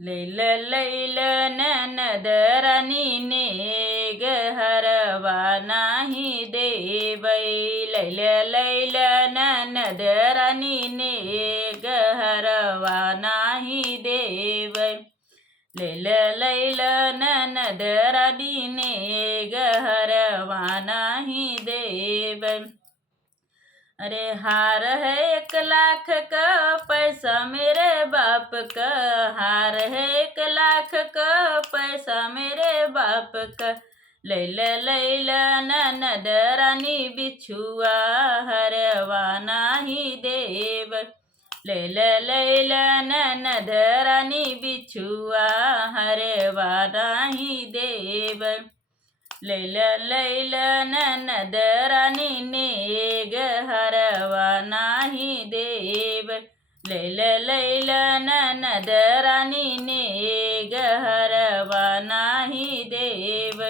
लैल लैल ननदरानीने गहरवा नाही देवै। लैल लैल ननदरानीने गहरवा नाही देवै। लैल लैल ननदरानीने गहरवा नाही देवै। अरे हार है 1 लाख का पैसा मेरे बाप का। हार है 1 लाख का पैसा मेरे बाप का। लैल लैल ननदरानी बिछुआ हरवा नाही देव। लैल लैल ननदरानी बिछुआ हरवा नाही देव। लैल लैल ननदरानीने गहरवा नाही देव। लैल लैल ननदरानीने गहरवा नाही देव।